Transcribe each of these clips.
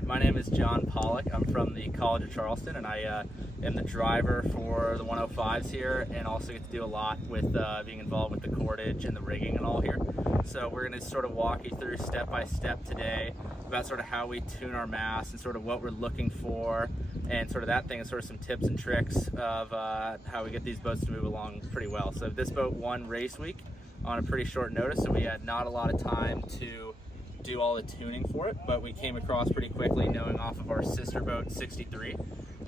My name is John Pollock. I'm from the College of Charleston, and I am the driver for the 105s here, and also get to do a lot with being involved with the cordage and the rigging and all here. So we're going to sort of walk you through step by step today about sort of how we tune our mast and sort of what we're looking for, and sort of that thing is sort of some tips and tricks of how we get these boats to move along pretty well. So this boat won race week on a pretty short notice, so we had not a lot of time to do all the tuning for it, but we came across pretty quickly knowing off of our sister boat 63,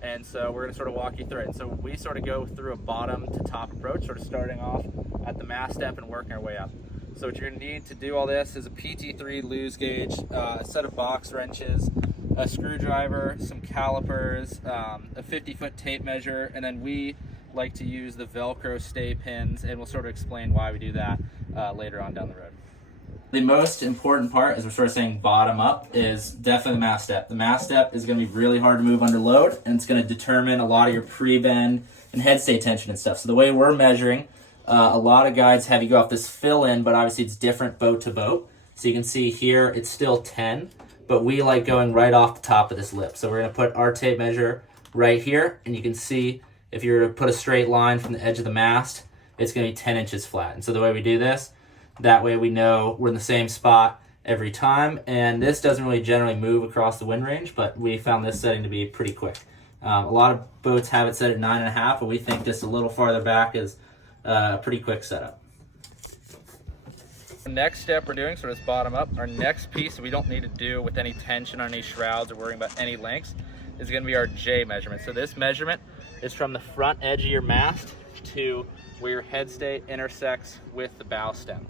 and so we're going to sort of walk you through it. And so we sort of go through a bottom to top approach, sort of starting off at the mast step and working our way up. So what you're going to need to do all this is a PT3 loose gauge, a set of box wrenches, a screwdriver, some calipers, a 50-foot tape measure, and then we like to use the Velcro stay pins, and we'll sort of explain why we do that later on down the road. The most important part, as we're sort of saying bottom up, is definitely the mast step. The mast step is going to be really hard to move under load, and it's going to determine a lot of your pre-bend and head stay tension and stuff. So the way we're measuring, a lot of guides have you go off this fill-in, but obviously it's different boat to boat. So you can see here it's still 10, but we like going right off the top of this lip. So we're going to put our tape measure right here, and you can see if you were to put a straight line from the edge of the mast, it's going to be 10 inches flat. And so the way we do this, that way we know we're in the same spot every time, and this doesn't really generally move across the wind range, but we found this setting to be pretty quick. A lot of boats have it set at 9.5, but we think just a little farther back is a pretty quick setup. The next step we're doing, sort of bottom up, our next piece we don't need to do with any tension on any shrouds or worrying about any lengths is going to be our J measurement. So this measurement is from the front edge of your mast to where your head stay intersects with the bow stem.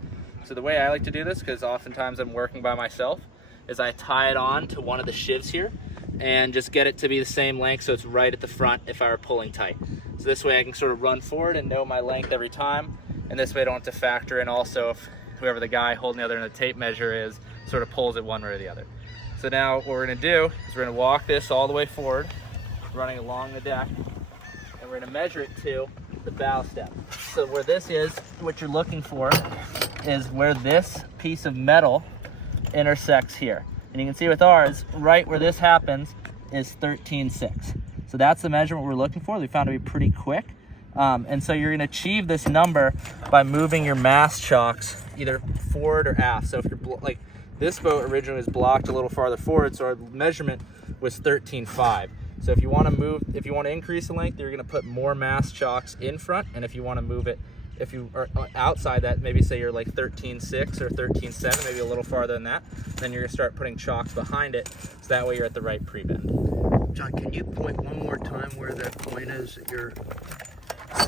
So the way I like to do this, because oftentimes I'm working by myself, is I tie it on to one of the shivs here and just get it to be the same length so it's right at the front if I were pulling tight. So this way I can sort of run forward and know my length every time, and this way I don't have to factor in also if whoever the guy holding the other end of the tape measure is sort of pulls it one way or the other. So now what we're going to do is we're going to walk this all the way forward, running along the deck, and we're going to measure it to the bow step. So where this is, what you're looking for is where this piece of metal intersects here. And you can see with ours, right where this happens is 13.6. So that's the measurement we're looking for. We found it to be pretty quick. And so you're gonna achieve this number by moving your mast chocks either forward or aft. So if you're like this boat originally was blocked a little farther forward, so our measurement was 13.5. So if you want to increase the length, you're going to put more mast chocks in front, and if you want to move it, if you are outside that, maybe say you're like 13.6 or 13.7, maybe a little farther than that, then you're going to start putting chocks behind it, so that way you're at the right pre-bend. John, can you point one more time where that point is that you're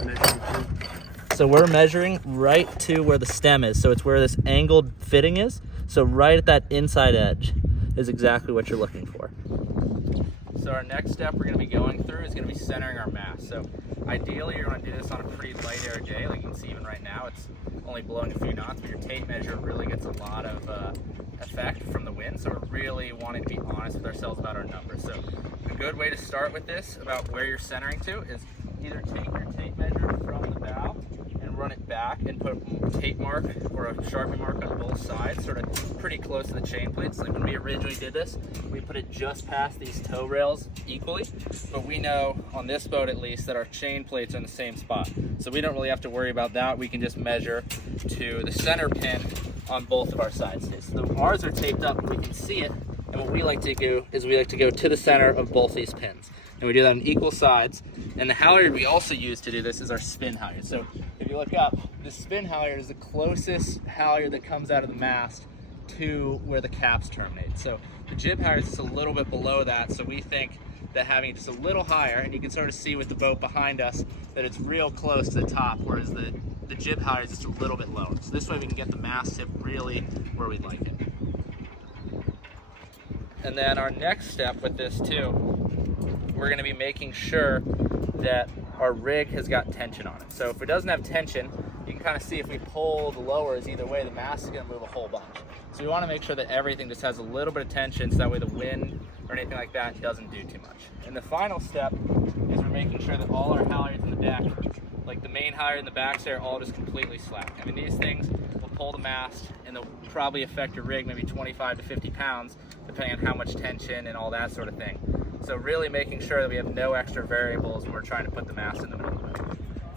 measuring to? So we're measuring right to where the stem is, so it's where this angled fitting is, so right at that inside edge is exactly what you're looking for. So our next step we're going to be going through is going to be centering our mast. So ideally you're going to do this on a pretty light air J, like you can see even right now it's only blowing a few knots, but your tape measure really gets a lot of effect from the wind, so we're really wanting to be honest with ourselves about our numbers. So a good way to start with this about where you're centering to is either take your tape measure from the bow and run it back and put a tape mark or a Sharpie mark on both sides, sort of pretty close to the chain plates. Like when we originally did this, we put it just past these toe rails equally, but we know on this boat at least that our chain plates are in the same spot. So we don't really have to worry about that. We can just measure to the center pin on both of our side stays. So ours are taped up, we can see it, and what we like to do is we like to go to the center of both these pins. And we do that on equal sides. And the halyard we also use to do this is our spin halyard. So if you look up, the spin halyard is the closest halyard that comes out of the mast to where the caps terminate. So the jib halyard is just a little bit below that, so we think that having it just a little higher, and you can sort of see with the boat behind us that it's real close to the top, whereas the jib halyard is just a little bit lower. So this way we can get the mast tip really where we'd like it. And then our next step with this too, we're going to be making sure that our rig has got tension on it. So if it doesn't have tension, you can kind of see if we pull the lowers either way, the mast is going to move a whole bunch. So we want to make sure that everything just has a little bit of tension, so that way the wind or anything like that doesn't do too much. And the final step is we're making sure that all our halyards in the deck, like the main halyard and the back stay, are all just completely slack. I mean, these things will pull the mast, and they'll probably affect your rig maybe 25 to 50 pounds, depending on how much tension and all that sort of thing. So really making sure that we have no extra variables when we're trying to put the mast in the middle.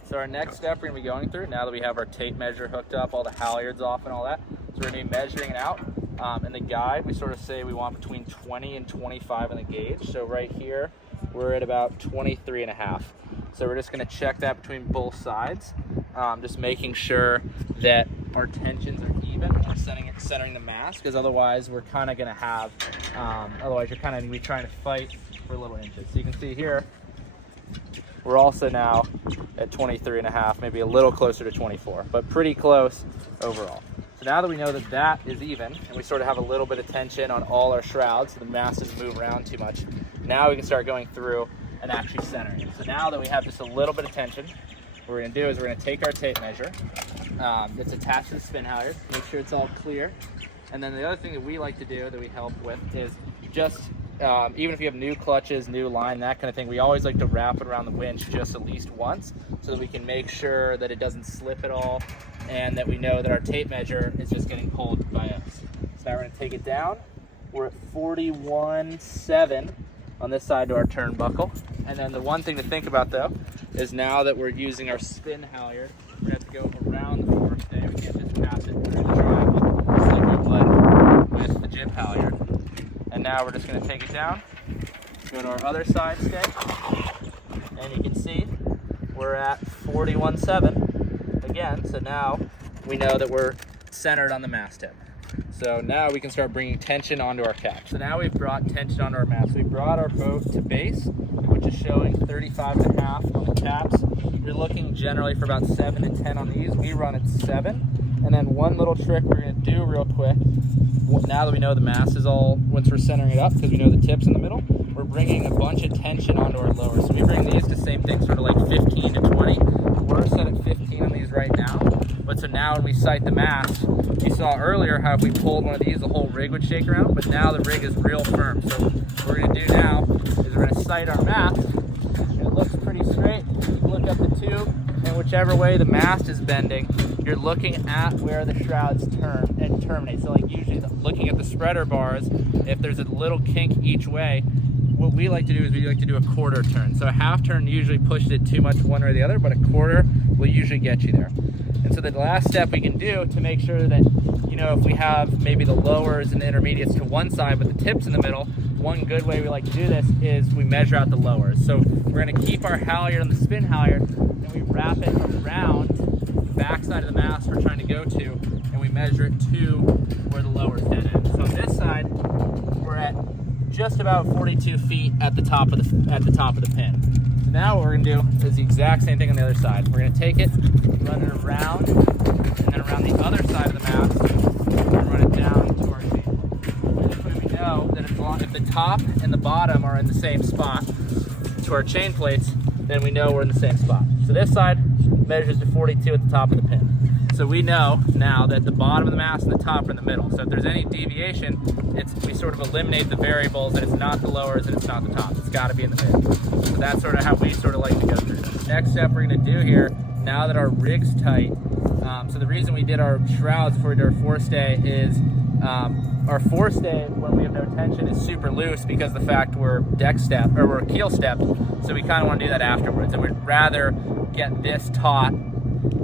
So our next step we're gonna be going through, now that we have our tape measure hooked up, all the halyards off and all that, so we're gonna be measuring it out. In the guide, we sort of say we want between 20 and 25 in the gauge. So right here, we're at about 23.5. So we're just gonna check that between both sides, just making sure that our tensions are even when we're centering the mast, because otherwise we're kind of gonna have, otherwise you're kind of gonna be trying to fight for little inches. So you can see here, we're also now at 23.5, maybe a little closer to 24, but pretty close overall. So now that we know that that is even, and we sort of have a little bit of tension on all our shrouds, so the mast doesn't move around too much, now we can start going through and actually centering it. So now that we have just a little bit of tension, what we're gonna do is we're gonna take our tape measure that's attached to the spin halyard, make sure it's all clear. And then the other thing that we like to do that we help with is just, even if you have new clutches, new line, that kind of thing, we always like to wrap it around the winch just at least once so that we can make sure that it doesn't slip at all and that we know that our tape measure is just getting pulled by us. So now we're gonna take it down. We're at 41.7 on this side to our turnbuckle. And then the one thing to think about though is now that we're using our spin halyard, we're gonna have to go around the forestay. We can't just pass it through the triangle just like we would with the jib halyard. And now we're just gonna take it down, go to our other side stay, and you can see we're at 41.7 again. So now we know that we're centered on the masthead. So now we can start bringing tension onto our caps. So now we've brought tension onto our mast. We brought our boat to base, which is showing 35.5 on the caps. You're looking generally for about 7 to 10 on these. We run at 7. And then one little trick we're gonna do real quick, now that we know the mast is all, once we're centering it up, because we know the tip's in the middle, we're bringing a bunch of tension onto our lowers. So we bring these to same thing, sort of like 15 to 20. We're set at 15 on these right now. But so now when we sight the mast, you saw earlier how if we pulled one of these, the whole rig would shake around, but now the rig is real firm. So what we're gonna do now is we're gonna sight our mast. It looks pretty straight. You look up the tube, and whichever way the mast is bending, you're looking at where the shrouds turn and terminate. So like usually looking at the spreader bars, if there's a little kink each way, what we like to do is we like to do a quarter turn. So a half turn usually pushes it too much one way or the other, but a quarter will usually get you there. And so the last step we can do to make sure that, you know, if we have maybe the lowers and the intermediates to one side but the tips in the middle, one good way we like to do this is we measure out the lowers. So we're gonna keep our halyard on the spin halyard and we wrap it around the back side of the mast we're trying to go to, and we measure it to where the lowers dead end. So on this side, we're at just about 42 feet at the top of the pin. So now what we're gonna do is the exact same thing on the other side. We're gonna take it, run it around, and then around the other side of the mast, and run it down to our chain. This way we know that if the top and the bottom are in the same spot to our chain plates, then we know we're in the same spot. So this side measures to 42 at the top of the pin. So we know now that the bottom of the mast and the top are in the middle. So if there's any deviation, we sort of eliminate the variables, and it's not the lowers and it's not the top. It's got to be in the middle. So that's sort of how we sort of like to go through this. Next step we're going to do here, now that our rig's tight, so the reason we did our shrouds for our forestay is our forestay, when we have no tension, is super loose because the fact we're we're keel stepped. So we kind of want to do that afterwards, and we'd rather get this taut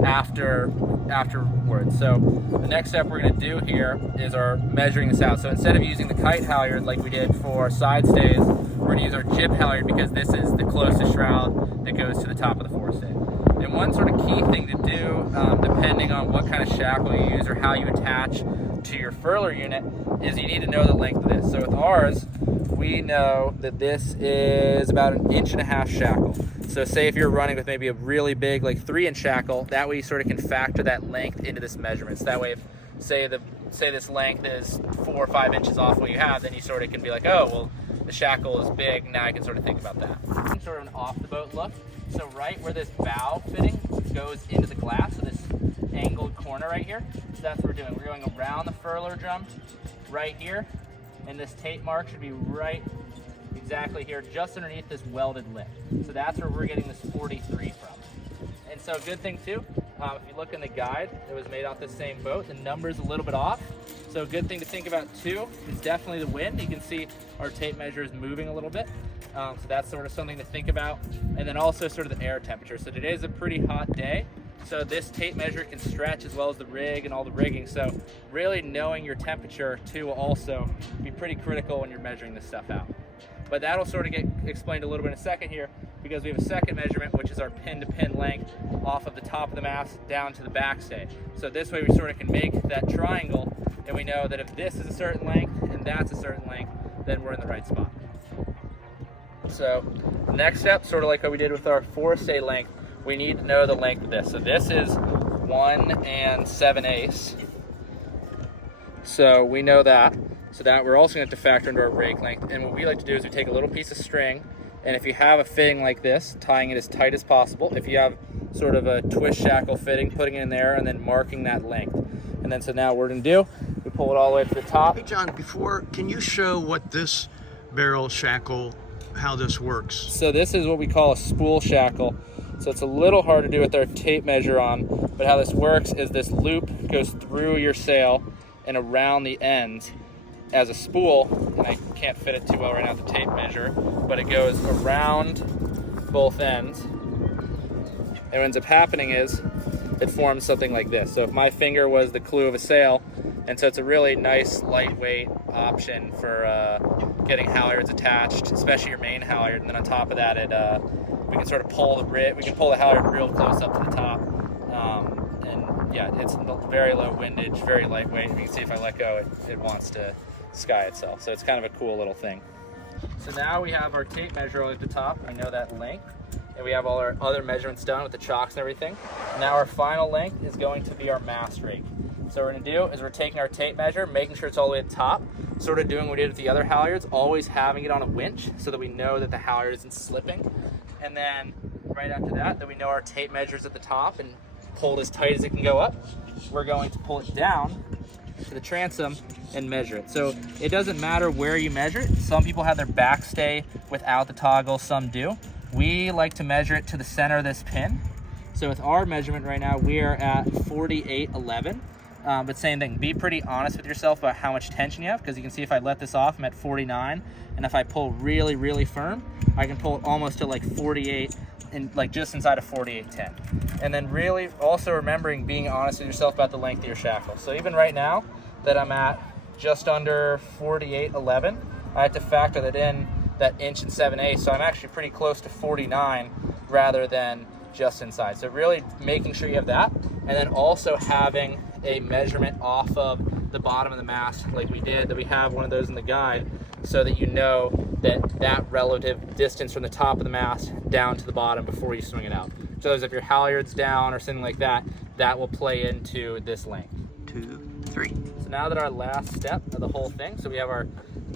afterwards. So the next step we're going to do here is our measuring this out. So instead of using the kite halyard like we did for side stays, we're going to use our jib halyard because this is the closest shroud that goes to the top of the forestay. And one sort of key thing to do, depending on what kind of shackle you use or how you attach to your furler unit, is you need to know the length of this. So with ours, we know that this is about 1.5 inch shackle. So say if you're running with maybe a really big, like 3-inch shackle, that way you sort of can factor that length into this measurement. So that way, if say this length is 4 or 5 inches off what you have, then you sort of can be like, oh, well, the shackle is big. Now I can sort of think about that. Sort of an off the boat look. So right where this bow fitting goes into the glass, so this angled corner right here, so that's what we're doing. We're going around the furler drum right here, and this tape mark should be right exactly here, just underneath this welded lip. So that's where we're getting this 43 from. And so a good thing too, If you look in the guide, it was made off the same boat. The number's a little bit off. So a good thing to think about too is definitely the wind. You can see our tape measure is moving a little bit. So that's sort of something to think about. And then also sort of the air temperature. So today's a pretty hot day. So this tape measure can stretch as well as the rig and all the rigging. So really knowing your temperature too will also be pretty critical when you're measuring this stuff out. But that'll sort of get explained a little bit in a second here, because we have a second measurement, which is our pin-to-pin length off of the top of the mast down to the backstay. So this way we sort of can make that triangle, and we know that if this is a certain length and that's a certain length, then we're in the right spot. So next step, sort of like what we did with our forestay length, we need to know the length of this. So this is 1 7/8. So we know that. So that we're also going to have to factor into our rake length. And what we like to do is we take a little piece of string, and if you have a fitting like this, tying it as tight as possible. If you have sort of a twist shackle fitting, putting it in there and then marking that length. And then so now what we're going to do, we pull it all the way to the top. Hey John, can you show what this barrel shackle, how this works? So this is what we call a spool shackle. So it's a little hard to do with our tape measure on, but how this works is this loop goes through your sail and around the ends as a spool, and I can't fit it too well right now with the tape measure, but it goes around both ends. And what ends up happening is it forms something like this. So if my finger was the clew of a sail, and so it's a really nice lightweight option for getting halyards attached, especially your main halyard. And then on top of that, we can sort of pull we can pull the halyard real close up to the top. And yeah, it's very low windage, very lightweight. You can see if I let go, it wants to sky itself. So it's kind of a cool little thing. So now we have our tape measure at the top. We know that length, and we have all our other measurements done with the chocks and everything. Now our final length is going to be our mast rake. So what we're going to do is we're taking our tape measure, making sure it's all the way at the top, sort of doing what we did with the other halyards, always having it on a winch so that we know that the halyard isn't slipping. And then right after that we know our tape measure's at the top and pulled as tight as it can go up. We're going to pull it down to the transom and measure it. So it doesn't matter where you measure it. Some people have their backstay without the toggle, some do. We like to measure it to the center of this pin. So with our measurement right now, we are at 48.11. But same thing, be pretty honest with yourself about how much tension you have, because you can see if I let this off, I'm at 49, and if I pull really, really firm, I can pull it almost to like 48, and like just inside of 48.10. And then really also remembering being honest with yourself about the length of your shackle. So even right now that I'm at just under 48.11, I have to factor that in, that 1 7/8, so I'm actually pretty close to 49 rather than just inside. So really making sure you have that, and then also having a measurement off of the bottom of the mast like we did, that we have one of those in the guide, so that you know that relative distance from the top of the mast down to the bottom before you swing it out. So if your halyard's down or something like that, that will play into this length. 2, 3. So now that our last step of the whole thing, so we have our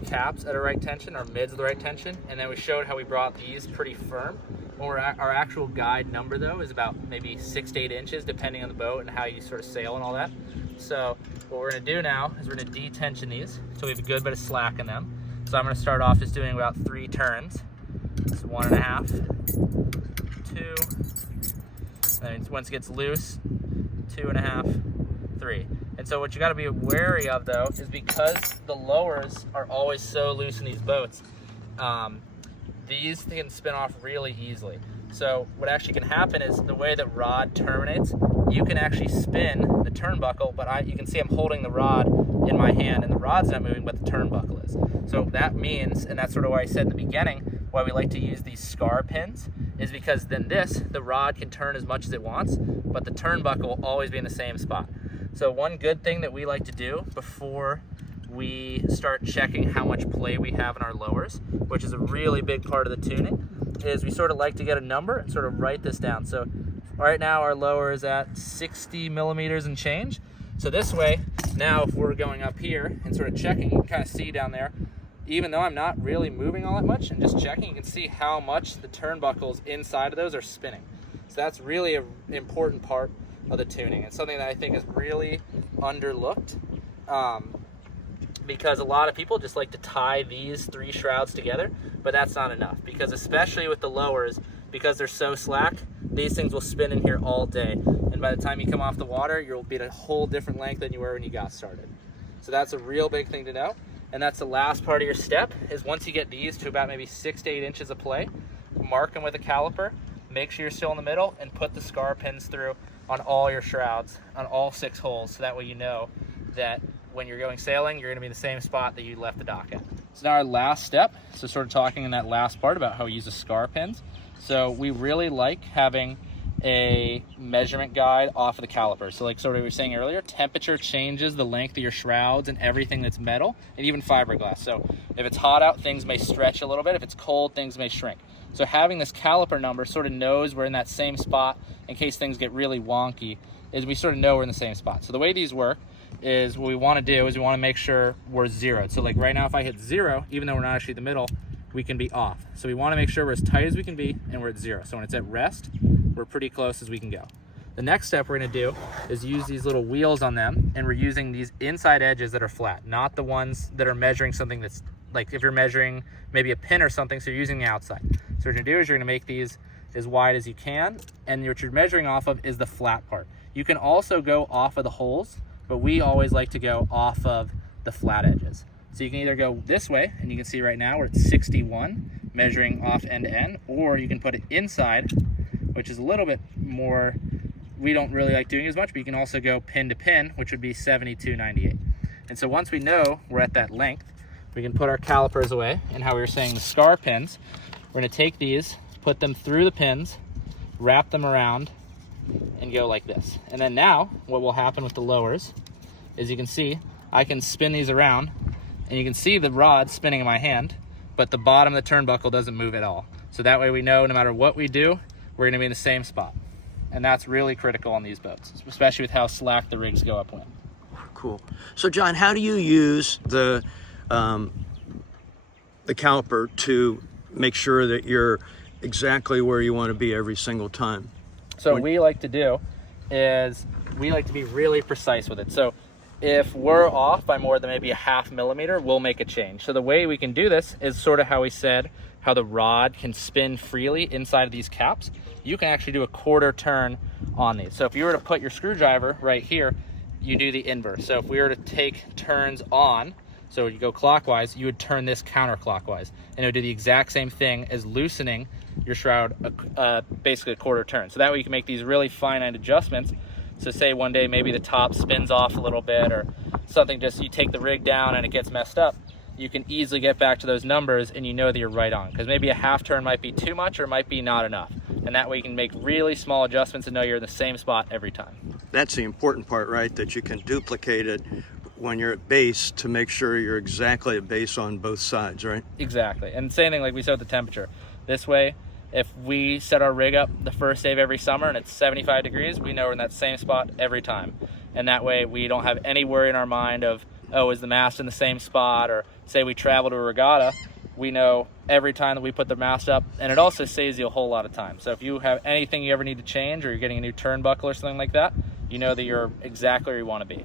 caps at a right tension, our mids at the right tension, and then we showed how we brought these pretty firm. Our actual guide number though is about maybe 6 to 8 inches depending on the boat and how you sort of sail and all that. So what we're going to do now is we're going to detension these so we have a good bit of slack in them. So I'm going to start off just doing about 3 turns. It's 1.5, 2, and once it gets loose, 2.5, 3. And so what you got to be wary of though is because the lowers are always so loose in these boats, these can spin off really easily. So what actually can happen is the way that rod terminates, you can actually spin the turnbuckle, but you can see I'm holding the rod in my hand and the rod's not moving, but the turnbuckle is. So that means, and that's sort of why I said in the beginning, why we like to use these scar pins, is because then the rod can turn as much as it wants, but the turnbuckle will always be in the same spot. So one good thing that we like to do before we start checking how much play we have in our lowers, which is a really big part of the tuning, is we sort of like to get a number and sort of write this down. So right now our lower is at 60 millimeters and change. So this way, now if we're going up here and sort of checking, you can kind of see down there, even though I'm not really moving all that much and just checking, you can see how much the turnbuckles inside of those are spinning. So that's really an important part of the tuning. It's something that I think is really underlooked. Because a lot of people just like to tie these 3 shrouds together, but that's not enough, because especially with the lowers, because they're so slack, these things will spin in here all day. And and by the time you come off the water, you'll be at a whole different length than you were when you got started. So that's a real big thing to know. And that's the last part of your step, is once you get these to about maybe 6 to 8 inches of play, mark them with a caliper, make sure you're still in the middle, and put the scar pins through on all your shrouds, on all 6 holes, so that way you know that when you're going sailing, you're gonna be in the same spot that you left the dock at. So now our last step, so sort of talking in that last part about how we use the scar pins. So we really like having a measurement guide off of the caliper. So like sort of we were saying earlier, temperature changes the length of your shrouds and everything that's metal, and even fiberglass. So if it's hot out, things may stretch a little bit. If it's cold, things may shrink. So having this caliper number sort of knows we're in that same spot in case things get really wonky, is we sort of know we're in the same spot. So the way these work is, what we want to do is we want to make sure we're zeroed. So like right now, if I hit 0, even though we're not actually in the middle, we can be off. So we want to make sure we're as tight as we can be and we're at 0. So when it's at rest, we're pretty close as we can go. The next step we're going to do is use these little wheels on them, and we're using these inside edges that are flat, not the ones that are measuring something that's, like if you're measuring maybe a pin or something, so you're using the outside. So what you're going to do is you're going to make these as wide as you can, and what you're measuring off of is the flat part. You can also go off of the holes, but we always like to go off of the flat edges. So you can either go this way, and you can see right now we're at 61, measuring off end to end, or you can put it inside, which is a little bit more, we don't really like doing as much, but you can also go pin to pin, which would be 72.98. And so once we know we're at that length, we can put our calipers away, and how we were saying the scar pins, we're going to take these, put them through the pins, wrap them around, and go like this. And then now what will happen with the lowers is, you can see I can spin these around, and you can see the rod spinning in my hand, but the bottom of the turnbuckle doesn't move at all. So that way we know no matter what we do, we're going to be in the same spot. And that's really critical on these boats, especially with how slack the rigs go upwind. Cool. So John, how do you use the caliper to make sure that you're exactly where you want to be every single time? So what we like to do is we like to be really precise with it. So if we're off by more than maybe a 0.5 millimeter, we'll make a change. So the way we can do this is sort of how we said, how the rod can spin freely inside of these caps. You can actually do a 1/4 turn on these. So if you were to put your screwdriver right here, you do the inverse. So if we were to take turns on, so you go clockwise, you would turn this counterclockwise, and it would do the exact same thing as loosening your shroud, basically a 1/4 turn. So that way you can make these really finite adjustments. So say one day maybe the top spins off a little bit, or something, just you take the rig down and it gets messed up, you can easily get back to those numbers, and you know that you're right on, because maybe a 1/2 turn might be too much or might be not enough. And that way you can make really small adjustments and know you're in the same spot every time. That's the important part, right? That you can duplicate it when you're at base to make sure you're exactly at base on both sides, right? Exactly. And same thing like we said with the temperature. This way, if we set our rig up the first day of every summer and it's 75 degrees, we know we're in that same spot every time. And that way we don't have any worry in our mind of, oh, is the mast in the same spot? Or say we travel to a regatta, we know every time that we put the mast up, and it also saves you a whole lot of time. So if you have anything you ever need to change, or you're getting a new turnbuckle or something like that, you know that you're exactly where you want to be.